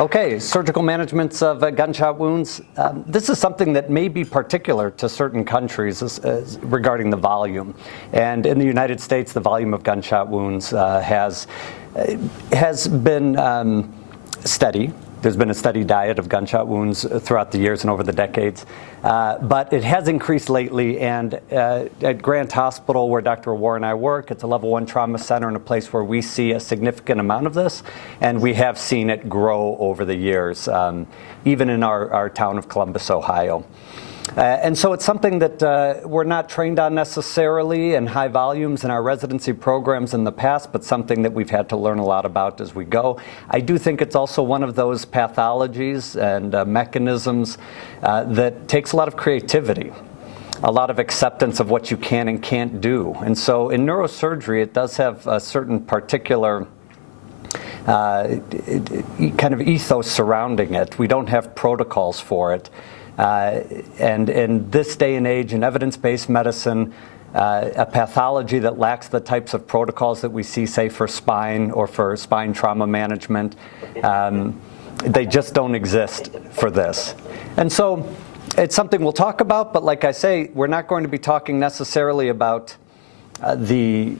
Okay, surgical management of gunshot wounds. This is something that may be particular to certain countries regarding the volume. And in the United States, the volume of gunshot wounds has been steady. There's been a steady diet of gunshot wounds throughout the years and over the decades. But it has increased lately, and at Grant Hospital, where Dr. Warren and I work, it's a level 1 trauma center and a place where we see a significant amount of this, and we have seen it grow over the years, even in our town of Columbus, Ohio. And so it's something that we're not trained on necessarily in high volumes in our residency programs in the past, but something that we've had to learn a lot about as we go. I do think it's also one of those pathologies and mechanisms that takes a lot of creativity, a lot of acceptance of what you can and can't do. And so in neurosurgery, it does have a certain particular kind of ethos surrounding it. We don't have protocols for it. And in this day and age in evidence-based medicine, a pathology that lacks the types of protocols that we see, say, for spine or for spine trauma management, they just don't exist for this. And so it's something we'll talk about, but like I say, we're not going to be talking necessarily about the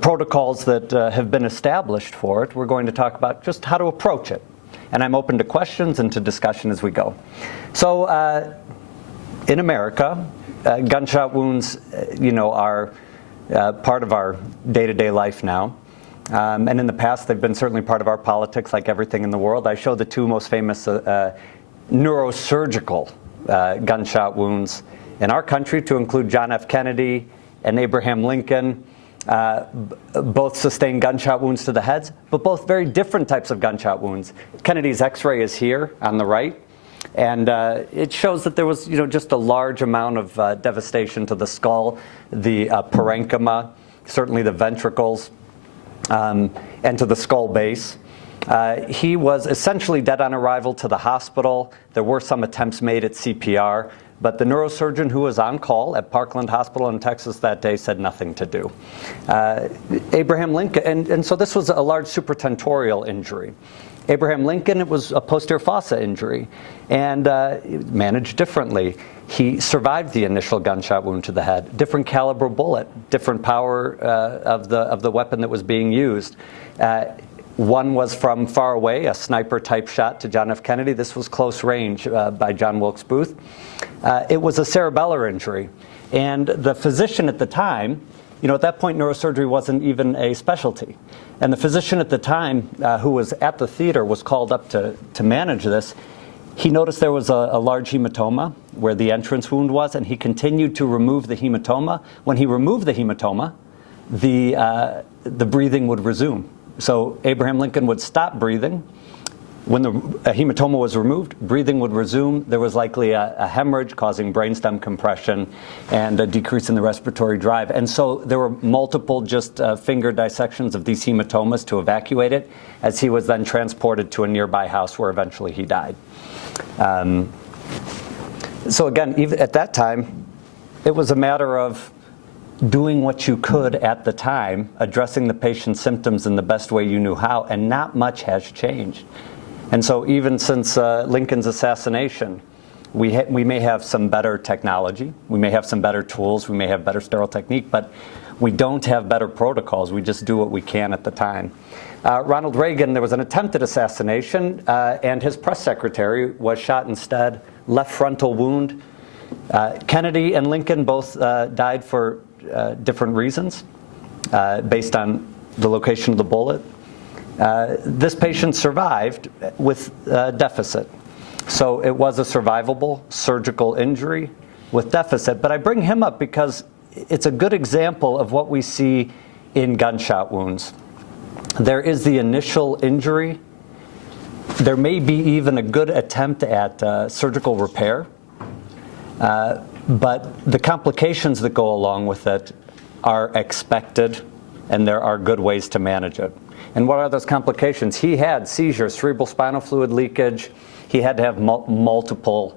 protocols that have been established for it. We're going to talk about just how to approach it. And I'm open to questions and to discussion as we go. So in America, gunshot wounds, are part of our day-to-day life now. And in the past, they've been certainly part of our politics, like everything in the world. I showed the two most famous neurosurgical gunshot wounds in our country, to include John F. Kennedy and Abraham Lincoln. Both sustained gunshot wounds to the heads, but both very different types of gunshot wounds. Kennedy's X-ray is here on the right, and it shows that there was, just a large amount of devastation to the skull, the parenchyma, certainly the ventricles, and to the skull base. He was essentially dead on arrival to the hospital. There were some attempts made at CPR. But the neurosurgeon who was on call at Parkland Hospital in Texas that day said nothing to do. Abraham Lincoln, and so this was a large supratentorial injury. Abraham Lincoln, it was a posterior fossa injury, and managed differently. He survived the initial gunshot wound to the head. Different caliber bullet, different power of the weapon that was being used. One was from far away, a sniper-type shot to John F. Kennedy. This was close range by John Wilkes Booth. It was a cerebellar injury. And the physician at the time, at that point, neurosurgery wasn't even a specialty. And the physician at the time who was at the theater was called up to manage this. He noticed there was a large hematoma where the entrance wound was, and he continued to remove the hematoma. When he removed the hematoma, the breathing would resume. So Abraham Lincoln would stop breathing. When the hematoma was removed, breathing would resume. There was likely a hemorrhage causing brainstem compression and a decrease in the respiratory drive. And so there were multiple just finger dissections of these hematomas to evacuate it, as he was then transported to a nearby house where eventually he died. So again, even at that time, it was a matter of doing what you could at the time, addressing the patient's symptoms in the best way you knew how, and not much has changed. And so even since Lincoln's assassination, we may have some better technology, we may have some better tools, we may have better sterile technique, but we don't have better protocols. We just do what we can at the time. Ronald Reagan, there was an attempted assassination, and his press secretary was shot instead, left frontal wound. Kennedy and Lincoln both died for different reasons based on the location of the bullet. This patient survived with deficit. So it was a survivable surgical injury with deficit. But I bring him up because it's a good example of what we see in gunshot wounds. There is the initial injury. There may be even a good attempt at surgical repair. But the complications that go along with it are expected, and there are good ways to manage it. And what are those complications? He had seizures, cerebral spinal fluid leakage. He had to have multiple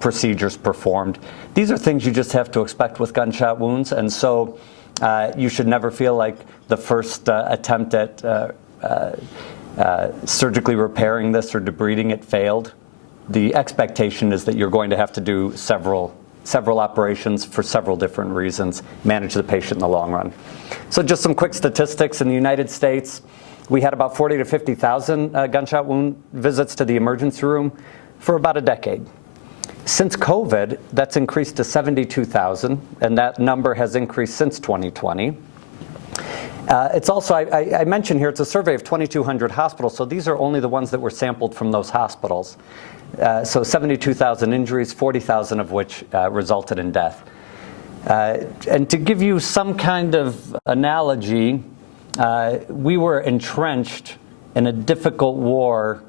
procedures performed. These are things you just have to expect with gunshot wounds, and so you should never feel like the first attempt at surgically repairing this or debriding it failed, the expectation is that you're going to have to do several operations for several different reasons, manage the patient in the long run. So just some quick statistics. In the United States, we had about 40 to 50,000 gunshot wound visits to the emergency room for about a decade. Since COVID, that's increased to 72,000, and that number has increased since 2020. It's also, I mentioned here, it's a survey of 2,200 hospitals, so these are only the ones that were sampled from those hospitals. So 72,000 injuries, 40,000 of which resulted in death. And to give you some kind of analogy, we were entrenched in a difficult war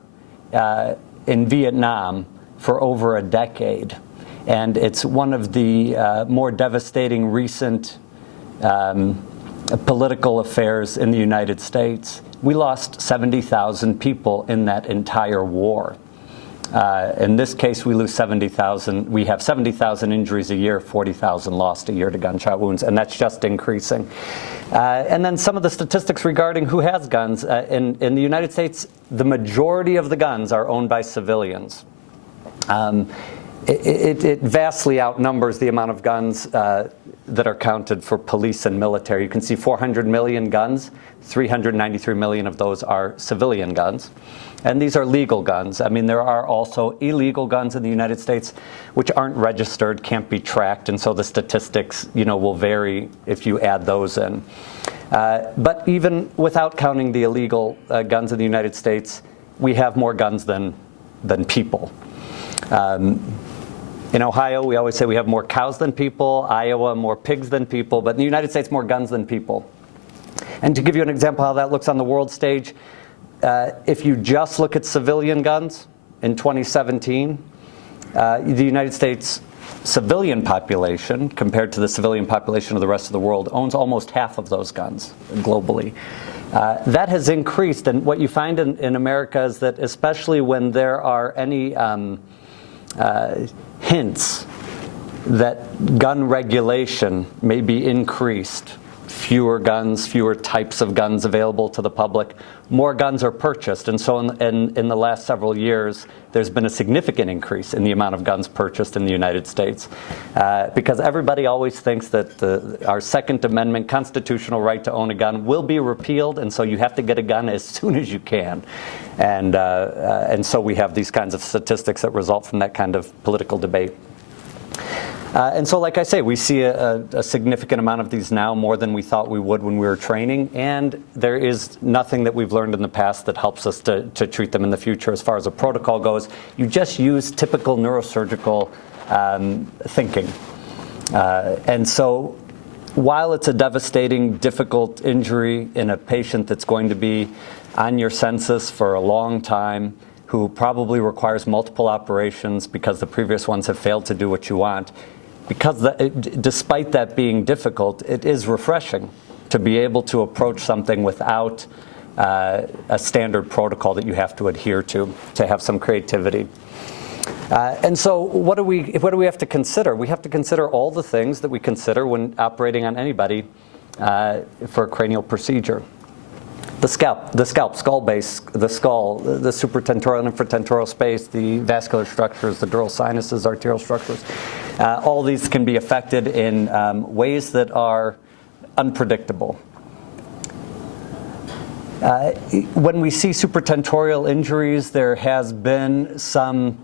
in Vietnam for over a decade. And it's one of the more devastating recent political affairs in the United States. We lost 70,000 people in that entire war. In this case, we lose 70,000. We have 70,000 injuries a year, 40,000 lost a year to gunshot wounds, and that's just increasing. And then some of the statistics regarding who has guns. In the United States, the majority of the guns are owned by civilians. It vastly outnumbers the amount of guns that are counted for police and military. You can see 400 million guns, 393 million of those are civilian guns. And these are legal guns. I mean, there are also illegal guns in the United States which aren't registered, can't be tracked, and so the statistics, will vary if you add those in. But even without counting the illegal guns in the United States, we have more guns than people. In Ohio, we always say we have more cows than people, Iowa, more pigs than people, but in the United States, more guns than people. And to give you an example how that looks on the world stage, if you just look at civilian guns in 2017, the United States civilian population, compared to the civilian population of the rest of the world, owns almost half of those guns globally. That has increased, and what you find in America is that especially when there are any hints that gun regulation may be increased, fewer guns, fewer types of guns available to the public, more guns are purchased. And so in the last several years, there's been a significant increase in the amount of guns purchased in the United States. Because everybody always thinks that our Second Amendment constitutional right to own a gun will be repealed, and so you have to get a gun as soon as you can. And so we have these kinds of statistics that result from that kind of political debate. And so, like I say, we see a significant amount of these now, more than we thought we would when we were training, and there is nothing that we've learned in the past that helps us to treat them in the future as far as a protocol goes. You just use typical neurosurgical thinking. And so, while it's a devastating, difficult injury in a patient that's going to be on your census for a long time, who probably requires multiple operations because the previous ones have failed to do what you want, despite that being difficult, it is refreshing to be able to approach something without a standard protocol that you have to adhere to have some creativity. And so what do we have to consider? We have to consider all the things that we consider when operating on anybody for a cranial procedure. The scalp, skull base, the skull, the supratentorial and infratentorial space, the vascular structures, the dural sinuses, arterial structures. All these can be affected in ways that are unpredictable. When we see supratentorial injuries, there has been some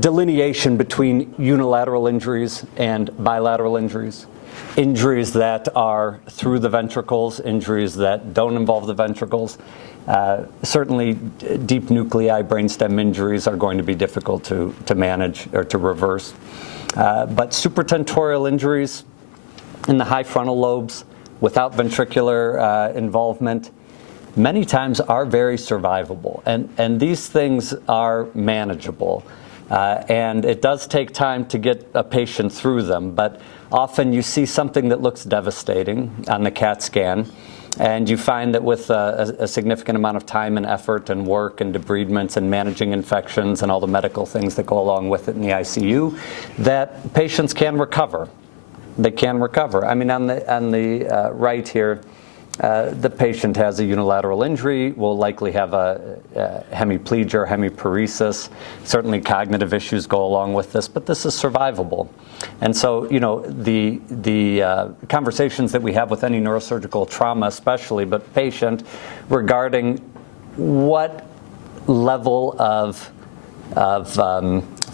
delineation between unilateral injuries and bilateral injuries. Injuries that are through the ventricles, injuries that don't involve the ventricles. Certainly deep nuclei, brainstem injuries are going to be difficult to manage or to reverse. But supratentorial injuries in the high frontal lobes without ventricular involvement many times are very survivable. And these things are manageable. And it does take time to get a patient through them, but often you see something that looks devastating on the CAT scan, and you find that with a significant amount of time and effort and work and debridements and managing infections and all the medical things that go along with it in the ICU, that patients can recover. They can recover. I mean, on the right here, the patient has a unilateral injury, will likely have a hemiplegia or hemiparesis. Certainly cognitive issues go along with this, but this is survivable. And so, the conversations that we have with any neurosurgical trauma especially, but patient, regarding what level of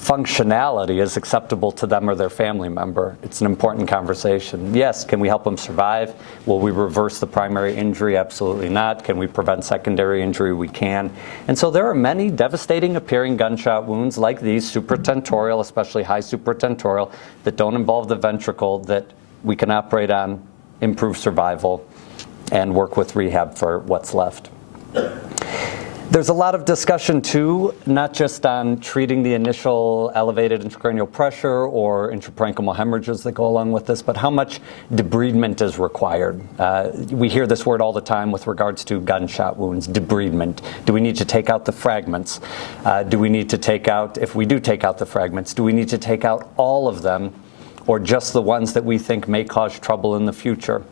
functionality is acceptable to them or their family member. It's an important conversation. Yes, can we help them survive? Will we reverse the primary injury? Absolutely not. Can we prevent secondary injury? We can. And so there are many devastating appearing gunshot wounds like these, supratentorial, especially high supratentorial, that don't involve the ventricle, that we can operate on, improve survival, and work with rehab for what's left. There's a lot of discussion, too, not just on treating the initial elevated intracranial pressure or intraparenchymal hemorrhages that go along with this, but how much debridement is required. We hear this word all the time with regards to gunshot wounds, debridement. Do we need to take out the fragments? Do we need to take out, if we do take out the fragments, do we need to take out all of them or just the ones that we think may cause trouble in the future?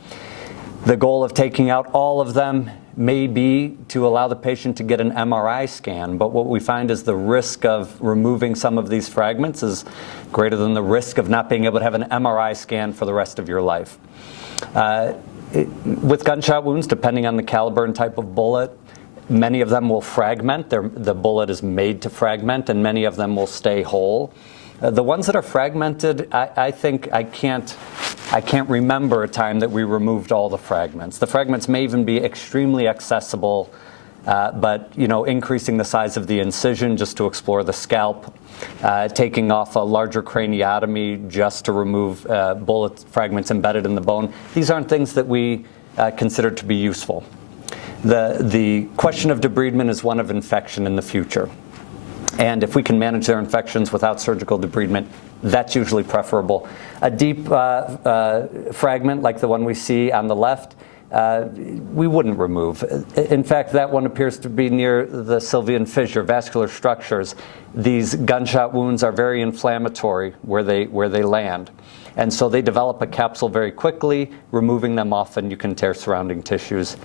The goal of taking out all of them may be to allow the patient to get an MRI scan, but what we find is the risk of removing some of these fragments is greater than the risk of not being able to have an MRI scan for the rest of your life. With gunshot wounds, depending on the caliber and type of bullet, many of them will fragment. The bullet is made to fragment, and many of them will stay whole. The ones that are fragmented, I think I can't remember a time that we removed all the fragments. The fragments may even be extremely accessible, but increasing the size of the incision just to explore the scalp, taking off a larger craniotomy just to remove bullet fragments embedded in the bone. These aren't things that we consider to be useful. The question of debridement is one of infection in the future. And if we can manage their infections without surgical debridement, that's usually preferable. A deep fragment like the one we see on the left, we wouldn't remove. In fact, that one appears to be near the sylvian fissure, vascular structures. These gunshot wounds are very inflammatory where they land. And so they develop a capsule very quickly. Removing them often, you can tear surrounding tissues.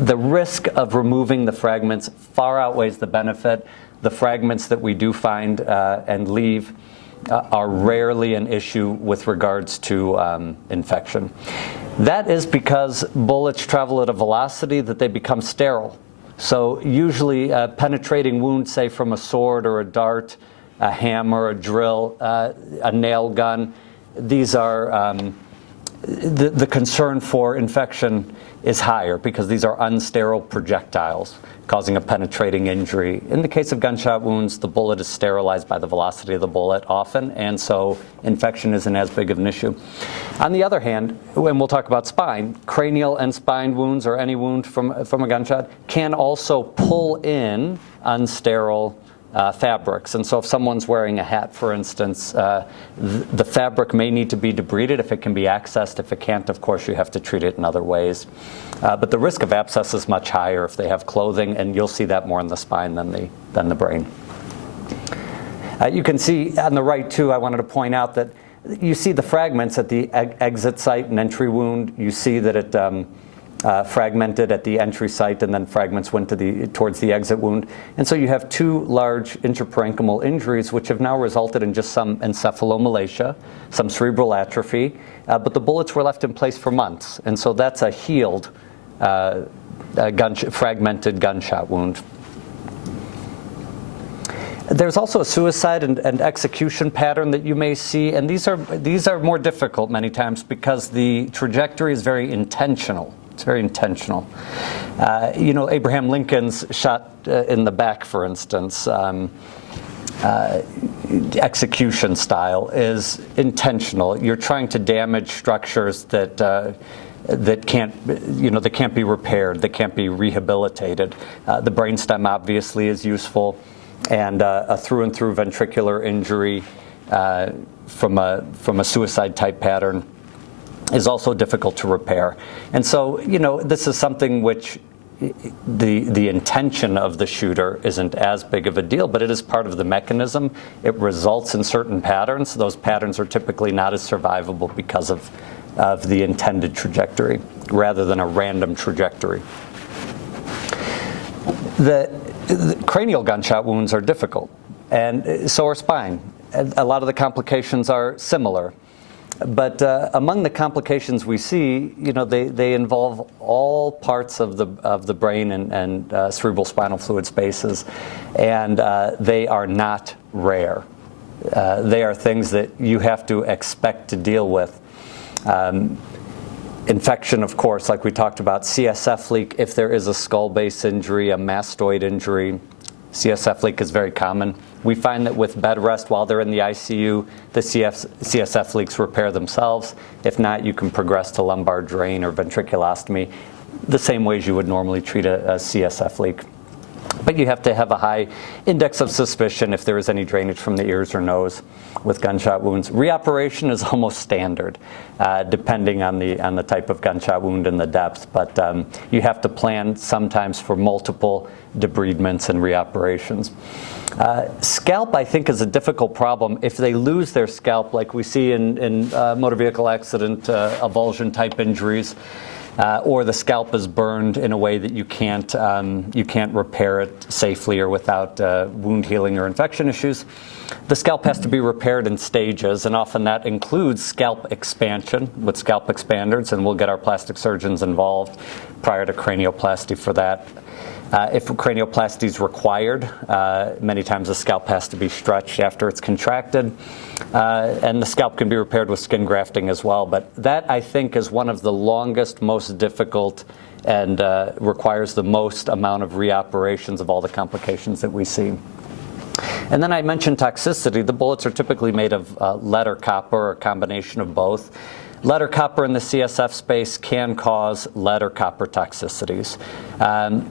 The risk of removing the fragments far outweighs the benefit. The fragments that we do find and leave are rarely an issue with regards to infection. That is because bullets travel at a velocity that they become sterile. So usually a penetrating wound, say from a sword or a dart, a hammer, a drill, a nail gun, these are the concern for infection is higher because these are unsterile projectiles causing a penetrating injury. In the case of gunshot wounds, the bullet is sterilized by the velocity of the bullet often, and so infection isn't as big of an issue. On the other hand, when we'll talk about spine, cranial and spine wounds or any wound from a gunshot can also pull in unsterile fabrics. And so if someone's wearing a hat, for instance, the fabric may need to be debrided if it can be accessed. If it can't, of course, you have to treat it in other ways. But the risk of abscess is much higher if they have clothing, and you'll see that more in the spine than the brain. You can see on the right, too, I wanted to point out that you see the fragments at the exit site and entry wound. You see that it fragmented at the entry site, and then fragments went towards the exit wound. And so you have two large intraparenchymal injuries which have now resulted in just some encephalomalacia, some cerebral atrophy, but the bullets were left in place for months. And so that's a healed fragmented gunshot wound. There's also a suicide and execution pattern that you may see, and these are more difficult many times because the trajectory is very intentional. It's very intentional. Abraham Lincoln's shot in the back, for instance, execution style is intentional. You're trying to damage structures that can't be repaired, that can't be rehabilitated. The brainstem obviously is useful, and a through and through ventricular injury from a suicide type pattern is also difficult to repair. And so, this is something which the intention of the shooter isn't as big of a deal, but it is part of the mechanism. It results in certain patterns. Those patterns are typically not as survivable because of of the intended trajectory rather than a random trajectory. The cranial gunshot wounds are difficult, and so are spine. A lot of the complications are similar. But among the complications we see, they involve all parts of the brain and cerebral spinal fluid spaces, and they are not rare. They are things that you have to expect to deal with. Infection, of course, like we talked about, CSF leak, if there is a skull base injury, a mastoid injury, CSF leak is very common. We find that with bed rest while they're in the ICU, the CSF leaks repair themselves. If not, you can progress to lumbar drain or ventriculostomy, the same ways you would normally treat a CSF leak. But you have to have a high index of suspicion if there is any drainage from the ears or nose with gunshot wounds. Reoperation is almost standard, depending on the type of gunshot wound and the depth. But you have to plan sometimes for multiple debridements and reoperations. Scalp, I think, is a difficult problem. If they lose their scalp, like we see in motor vehicle accident, avulsion type injuries, or the scalp is burned in a way that you can't repair it safely or without wound healing or infection issues. The scalp has to be repaired in stages, and often that includes scalp expansion with scalp expanders, and we'll get our plastic surgeons involved prior to cranioplasty for that. If cranioplasty is required, many times the scalp has to be stretched after it's contracted, and the scalp can be repaired with skin grafting as well. But that, I think, is one of the longest, most difficult, and requires the most amount of reoperations of all the complications that we see. And then I mentioned toxicity. The bullets are typically made of lead or copper, or a combination of both. Lead or copper in the CSF space can cause lead or copper toxicities.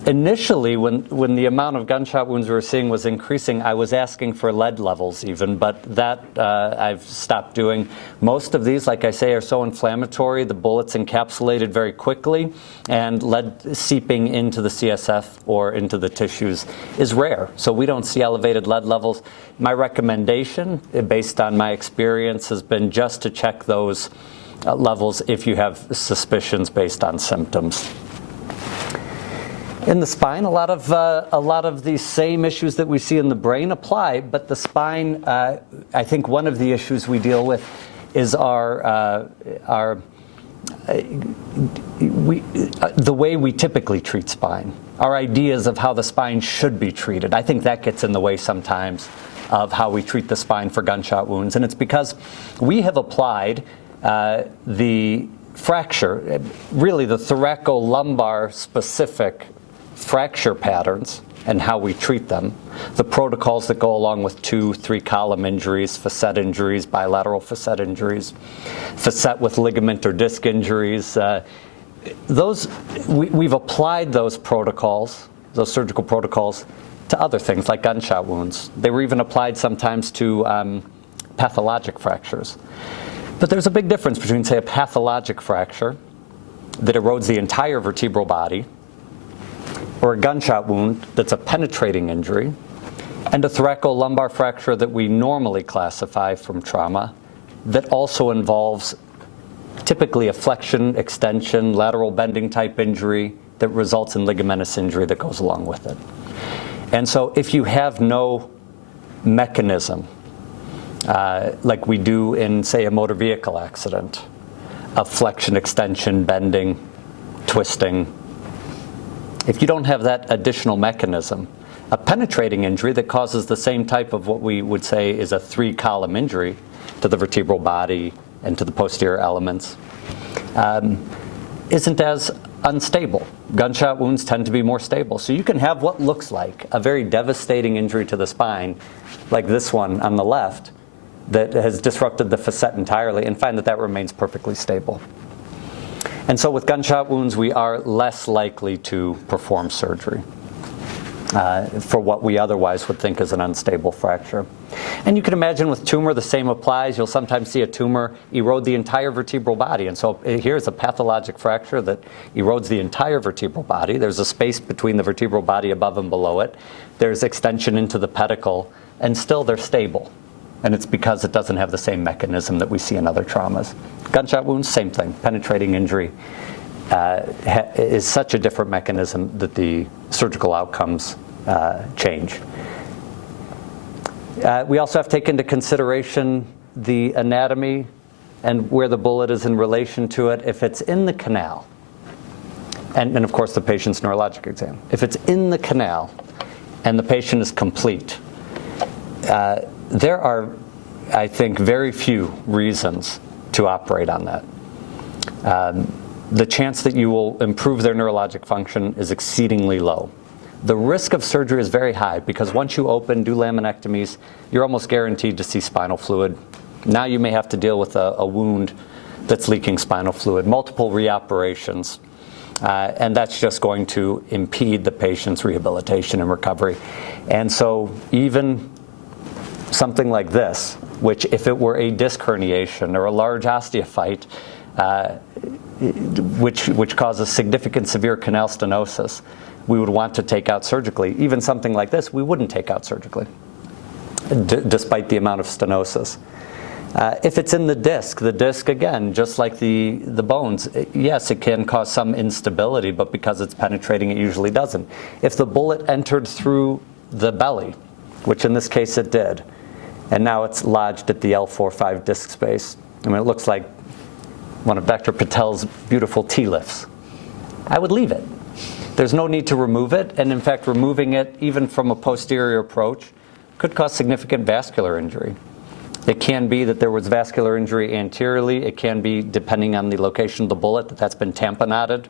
Initially, when the amount of gunshot wounds we were seeing was increasing, I was asking for lead levels even, but that I've stopped doing. Most of these, like I say, are so inflammatory, the bullet's encapsulated very quickly, and lead seeping into the CSF or into the tissues is rare. So we don't see elevated lead levels. My recommendation, based on my experience, has been just to check those levels if you have suspicions based on symptoms. In the spine, a lot of these same issues that we see in the brain apply, but the spine, I think one of the issues we deal with is the way we typically treat spine, our ideas of how the spine should be treated. I think that gets in the way sometimes of how we treat the spine for gunshot wounds, and it's because we have applied the fracture, really the thoracolumbar specific fracture patterns and how we treat them, the protocols that go along with 2-3 column injuries, facet injuries, bilateral facet injuries, facet with ligament or disc injuries. We've applied those protocols, those surgical protocols, to other things like gunshot wounds. They were even applied sometimes to pathologic fractures. But there's a big difference between, say, a pathologic fracture that erodes the entire vertebral body, or a gunshot wound that's a penetrating injury, and a thoracolumbar fracture that we normally classify from trauma that also involves typically a flexion, extension, lateral bending type injury that results in ligamentous injury that goes along with it. And so if you have no mechanism, like we do in, say, a motor vehicle accident, of flexion, extension, bending, twisting, if you don't have that additional mechanism, a penetrating injury that causes the same type of what we would say is a 3-column injury to the vertebral body and to the posterior elements, isn't as unstable. Gunshot wounds tend to be more stable. So you can have what looks like a very devastating injury to the spine, like this one on the left, that has disrupted the facet entirely, and find that that remains perfectly stable. And so with gunshot wounds, we are less likely to perform surgery for what we otherwise would think is an unstable fracture. And you can imagine with tumor, the same applies. You'll sometimes see a tumor erode the entire vertebral body. And so here's a pathologic fracture that erodes the entire vertebral body. There's a space between the vertebral body above and below it. There's extension into the pedicle, and still they're stable. and it's because it doesn't have the same mechanism that we see in other traumas. Gunshot wounds, same thing. Penetrating injury is such a different mechanism that the surgical outcomes change. We also have to take into consideration the anatomy and where the bullet is in relation to it. If it's in the canal, and of course the patient's neurologic exam. If it's in the canal and the patient is complete, there are, I think, very few reasons to operate on that. The chance that you will improve their neurologic function is exceedingly low. The risk of surgery is very high because once you open, do laminectomies, you're almost guaranteed to see spinal fluid. Now you may have to deal with a wound that's leaking spinal fluid, multiple reoperations, and that's just going to impede the patient's rehabilitation and recovery. And so even something like this, which if it were a disc herniation or a large osteophyte, which causes significant severe canal stenosis, we would want to take out surgically. Even something like this, we wouldn't take out surgically, despite the amount of stenosis. If it's in the disc, again, just like the bones, yes, it can cause some instability, but because it's penetrating, it usually doesn't. If the bullet entered through the belly, which in this case it did, and now it's lodged at the L4-5 disc space, I mean, it looks like one of Dr. Patel's beautiful T-lifts, I would leave it. There's no need to remove it, and in fact, removing it, even from a posterior approach, could cause significant vascular injury. It can be that there was vascular injury anteriorly. It can be, depending on the location of the bullet, that's been tamponaded.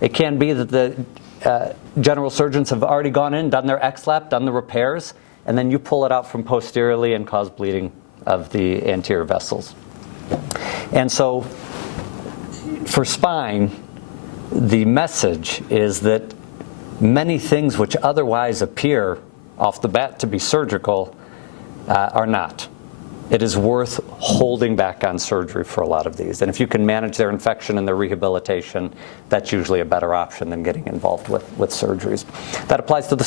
It can be that the general surgeons have already gone in, done their XLAP, done the repairs, and then you pull it out from posteriorly and cause bleeding of the anterior vessels. And so for spine, the message is that many things which otherwise appear off the bat to be surgical are not. It is worth holding back on surgery for a lot of these. And if you can manage their infection and their rehabilitation, that's usually a better option than getting involved with surgeries. That applies to the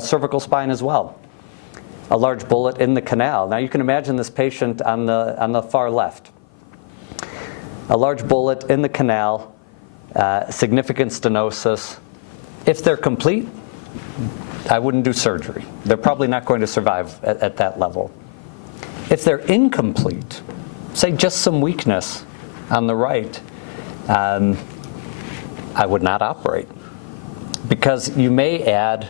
cervical spine as well. A large bullet in the canal. Now you can imagine this patient on the far left. A large bullet in the canal, significant stenosis. If they're complete, I wouldn't do surgery. They're probably not going to survive at that level. If they're incomplete, say just some weakness on the right, I would not operate. Because you may add,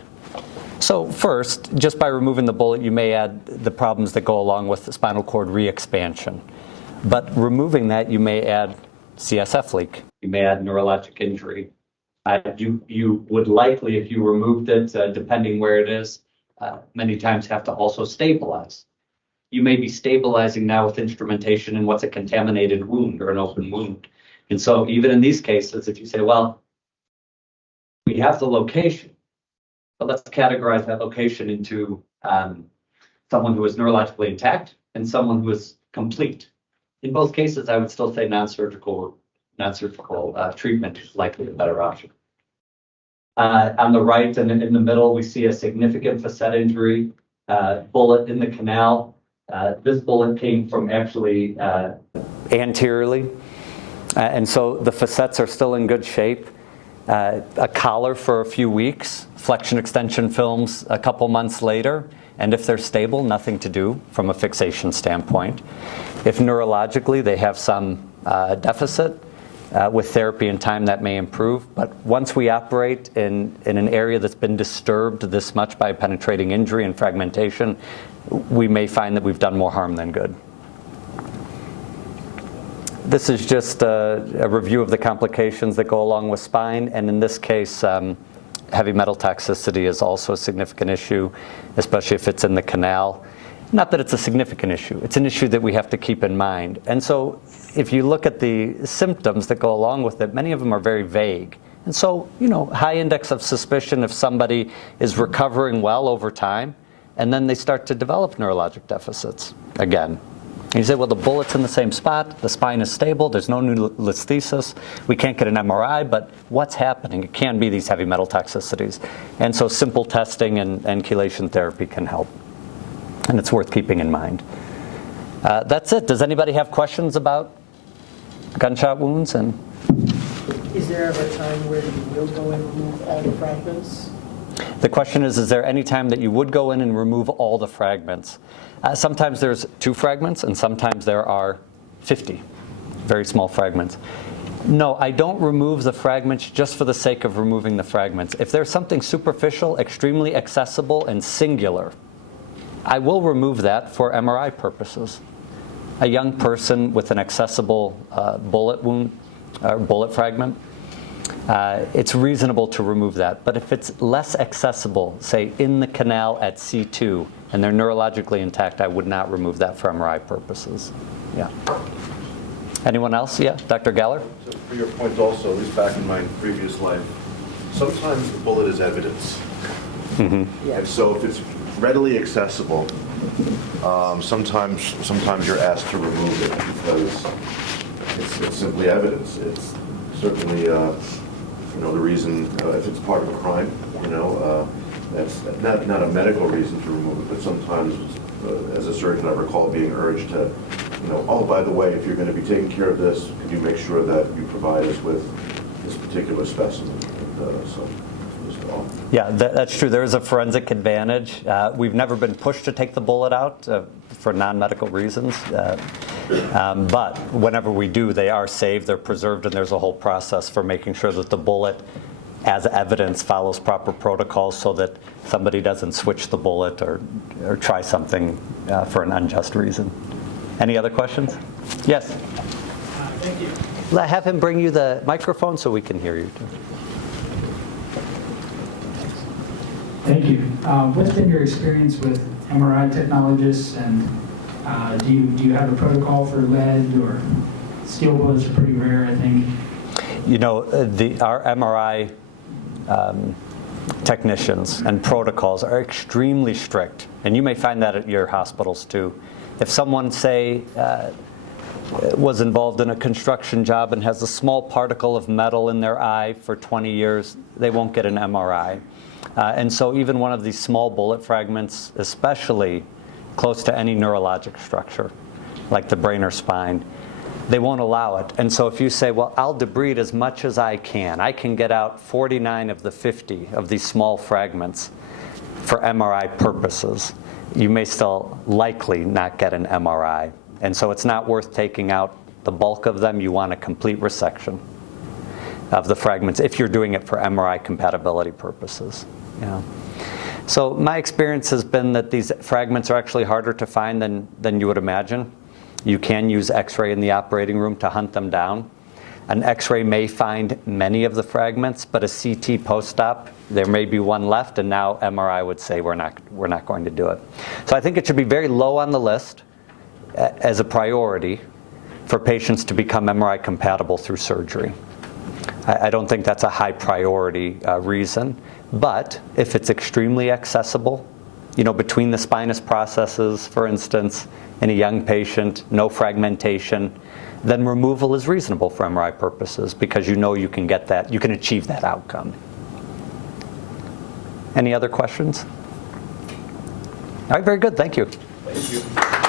so first, just by removing the bullet, you may add the problems that go along with the spinal cord re-expansion. But removing that, you may add CSF leak. You may add neurologic injury. You would likely, if you removed it, depending where it is, many times have to also stabilize. You may be stabilizing now with instrumentation in what's a contaminated wound or an open wound. And so even in these cases, if you say, well, we have the location, but let's categorize that location into someone who is neurologically intact and someone who is complete. In both cases, I would still say non-surgical treatment is likely a better option. On the right and in the middle, we see a significant facet injury, bullet in the canal. This bullet came from actually anteriorly, and so the facets are still in good shape. A collar for a few weeks, flexion extension films a couple months later, and if they're stable, nothing to do from a fixation standpoint. If neurologically they have some deficit, with therapy and time that may improve, but once we operate in an area that's been disturbed this much by penetrating injury and fragmentation, we may find that we've done more harm than good. This is just a review of the complications that go along with spine, and in this case, heavy metal toxicity is also a significant issue, especially if it's in the canal. Not that it's a significant issue, it's an issue that we have to keep in mind. And so if you look at the symptoms that go along with it, many of them are very vague. And so, high index of suspicion if somebody is recovering well over time, and then they start to develop neurologic deficits again. And you say, well, the bullet's in the same spot, the spine is stable, there's no new listhesis, we can't get an MRI, but what's happening? It can be these heavy metal toxicities. And so simple testing and chelation therapy can help. and it's worth keeping in mind. That's it. Does anybody have questions about gunshot wounds? And is there ever a time where you will go and remove all the fragments? the question is there any time that you would go in and remove all the fragments? Sometimes there's 2 fragments, and sometimes there are 50 very small fragments. No, I don't remove the fragments just for the sake of removing the fragments. If there's something superficial, extremely accessible, and singular, I will remove that for MRI purposes. A young person with an accessible bullet wound or bullet fragment, it's reasonable to remove that. But if it's less accessible, say in the canal at C2, and they're neurologically intact, I would not remove that for MRI purposes. Yeah. Anyone else? Yeah, Dr. Galler? So for your point also, at least back in my previous life, sometimes the bullet is evidence. Yeah. And so if it's readily accessible, sometimes you're asked to remove it because it's simply evidence. It's certainly the reason if it's part of a crime, that's not a medical reason to remove it, but sometimes as a surgeon I recall being urged to, oh, by the way, if you're going to be taking care of this, could you make sure that you provide us with this particular specimen? Yeah, that's true. There is a forensic advantage. We've never been pushed to take the bullet out for non-medical reasons. But whenever we do, they are saved, they're preserved, and there's a whole process for making sure that the bullet, as evidence, follows proper protocols so that somebody doesn't switch the bullet or try something for an unjust reason. Any other questions? Yes? Thank you. Have him bring you the microphone so we can hear you. Thank you. What's been your experience with MRI technologists, and do you have a protocol for lead or steel bullets are pretty rare, I think? Our MRI technicians and protocols are extremely strict, and you may find that at your hospitals too. If someone, say, was involved in a construction job and has a small particle of metal in their eye for 20 years, they won't get an MRI. And so even one of these small bullet fragments, especially close to any neurologic structure, like the brain or spine, they won't allow it. And so if you say, well, I'll debride as much as I can get out 49 of the 50 of these small fragments for MRI purposes, you may still likely not get an MRI. And so it's not worth taking out the bulk of them. You want a complete resection of the fragments if you're doing it for MRI compatibility purposes. So my experience has been that these fragments are actually harder to find than you would imagine. You can use X-ray in the operating room to hunt them down. An X-ray may find many of the fragments, but a CT post-op, there may be one left, and now MRI would say we're not going to do it. So I think it should be very low on the list as a priority for patients to become MRI compatible through surgery. I don't think that's a high priority reason, but if it's extremely accessible, between the spinous processes, for instance, in a young patient, no fragmentation, then removal is reasonable for MRI purposes because you can get that, you can achieve that outcome. Any other questions? All right, very good, thank you. Thank you.